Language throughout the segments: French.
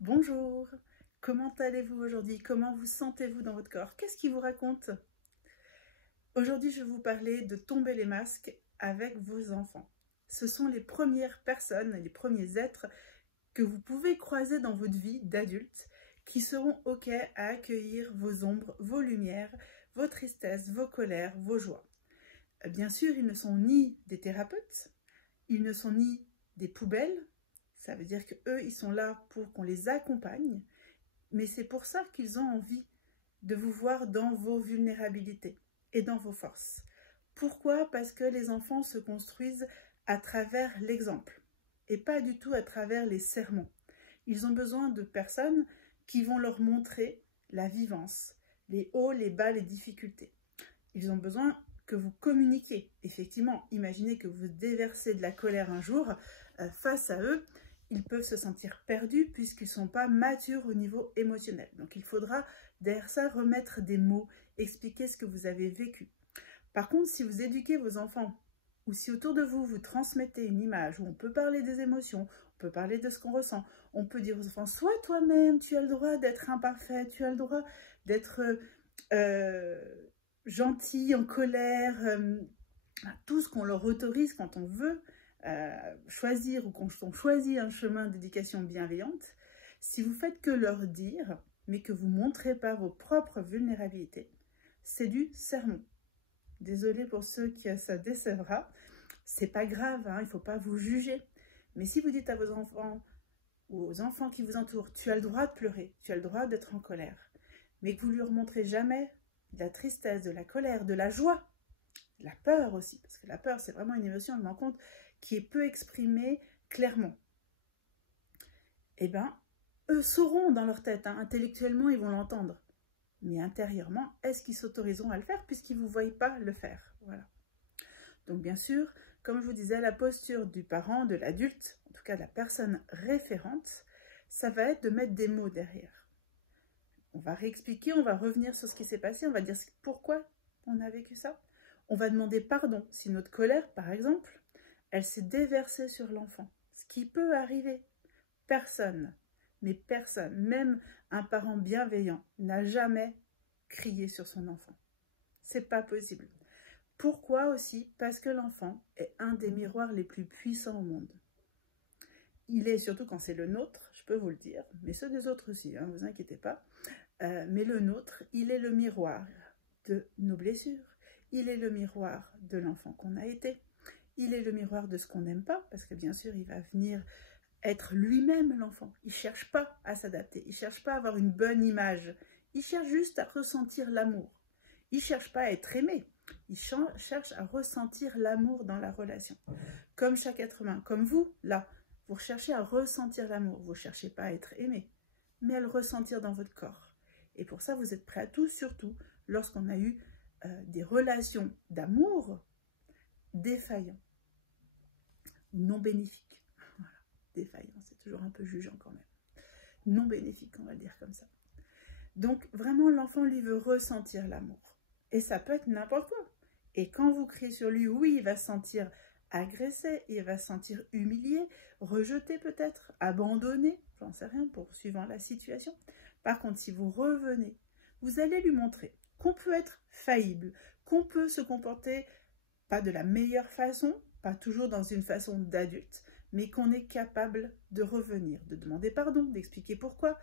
Bonjour, comment allez-vous aujourd'hui? Comment vous sentez-vous dans votre corps? Qu'est-ce qui vous raconte? Aujourd'hui, je vais vous parler de tomber les masques avec vos enfants. Ce sont les premières personnes, les premiers êtres que vous pouvez croiser dans votre vie d'adulte qui seront OK à accueillir vos ombres, vos lumières, vos tristesses, vos colères, vos joies. Bien sûr, ils ne sont ni des thérapeutes, ils ne sont ni des poubelles. Ça veut dire qu'eux, ils sont là pour qu'on les accompagne, mais c'est pour ça qu'ils ont envie de vous voir dans vos vulnérabilités et dans vos forces. Pourquoi? Parce que les enfants se construisent à travers l'exemple et pas du tout à travers les sermons. Ils ont besoin de personnes qui vont leur montrer la vivance, les hauts, les bas, les difficultés. Ils ont besoin que vous communiquiez. Effectivement, imaginez que vous déversez de la colère un jour face à eux, ils peuvent se sentir perdus puisqu'ils ne sont pas matures au niveau émotionnel. Donc il faudra derrière ça remettre des mots, expliquer ce que vous avez vécu. Par contre, si vous éduquez vos enfants ou si autour de vous, vous transmettez une image où on peut parler des émotions, on peut parler de ce qu'on ressent, on peut dire aux enfants, sois toi-même, tu as le droit d'être imparfait, tu as le droit d'être gentil, en colère, tout ce qu'on leur autorise quand on veut choisir ou quand on choisit un chemin d'éducation bienveillante. Si vous faites que leur dire, mais que vous ne montrez pas vos propres vulnérabilités, c'est du sermon. Désolée pour ceux qui ça décevra, c'est pas grave, hein, il ne faut pas vous juger. Mais si vous dites à vos enfants ou aux enfants qui vous entourent, tu as le droit de pleurer, tu as le droit d'être en colère, mais que vous lui remontrez jamais de la tristesse, de la colère, de la joie, de la peur aussi, parce que la peur c'est vraiment une émotion, je me rends compte, qui est peu exprimée clairement. Eh bien, eux sauront dans leur tête, hein, intellectuellement ils vont l'entendre, mais intérieurement, est-ce qu'ils s'autoriseront à le faire puisqu'ils ne vous voient pas le faire? Voilà. Donc bien sûr, comme je vous disais, la posture du parent, de l'adulte, en tout cas de la personne référente, ça va être de mettre des mots derrière. On va réexpliquer, on va revenir sur ce qui s'est passé, on va dire pourquoi on a vécu ça. On va demander pardon si notre colère, par exemple, elle s'est déversée sur l'enfant. Ce qui peut arriver. Personne, mais personne, même un parent bienveillant, n'a jamais crié sur son enfant. C'est pas possible. Pourquoi aussi? Parce que l'enfant est un des miroirs les plus puissants au monde. Il est, surtout quand c'est le nôtre, je peux vous le dire, mais ceux des autres aussi, hein, vous inquiétez pas. Mais le nôtre, il est le miroir de nos blessures. Il est le miroir de l'enfant qu'on a été. Il est le miroir de ce qu'on n'aime pas, parce que bien sûr, il va venir être lui-même l'enfant. Il ne cherche pas à s'adapter, il ne cherche pas à avoir une bonne image. Il cherche juste à ressentir l'amour. Il ne cherche pas à être aimé, il cherche à ressentir l'amour dans la relation. Comme chaque être humain, comme vous, là, vous cherchez à ressentir l'amour. Vous ne cherchez pas à être aimé, mais à le ressentir dans votre corps. Et pour ça, vous êtes prêts à tout, surtout lorsqu'on a eu des relations d'amour défaillantes, non bénéfiques. Voilà, défaillant, c'est toujours un peu jugeant quand même. Non bénéfique, on va le dire comme ça. Donc, vraiment, l'enfant, lui, veut ressentir l'amour. Et ça peut être n'importe quoi. Et quand vous criez sur lui, oui, il va se sentir agressé, il va se sentir humilié, rejeté peut-être, abandonné, j'en sais rien, suivant la situation. Par contre, si vous revenez, vous allez lui montrer qu'on peut être faillible, qu'on peut se comporter pas de la meilleure façon, pas toujours dans une façon d'adulte, mais qu'on est capable de revenir, de demander pardon, d'expliquer pourquoi,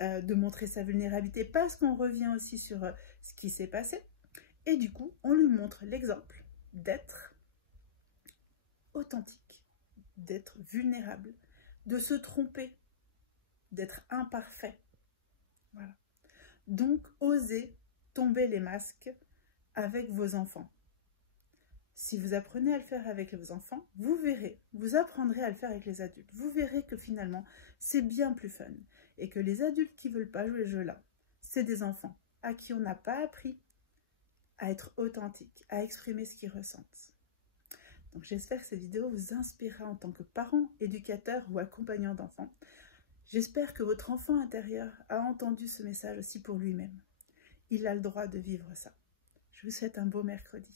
de montrer sa vulnérabilité, parce qu'on revient aussi sur ce qui s'est passé. Et du coup, on lui montre l'exemple d'être authentique, d'être vulnérable, de se tromper, d'être imparfait. Voilà. Donc, osez tomber les masques avec vos enfants. Si vous apprenez à le faire avec vos enfants, vous verrez, vous apprendrez à le faire avec les adultes. Vous verrez que finalement, c'est bien plus fun. Et que les adultes qui ne veulent pas jouer ce jeu-là, c'est des enfants à qui on n'a pas appris à être authentique, à exprimer ce qu'ils ressentent. Donc j'espère que cette vidéo vous inspirera en tant que parent, éducateur ou accompagnant d'enfants. J'espère que votre enfant intérieur a entendu ce message aussi pour lui-même. Il a le droit de vivre ça. Je vous souhaite un beau mercredi.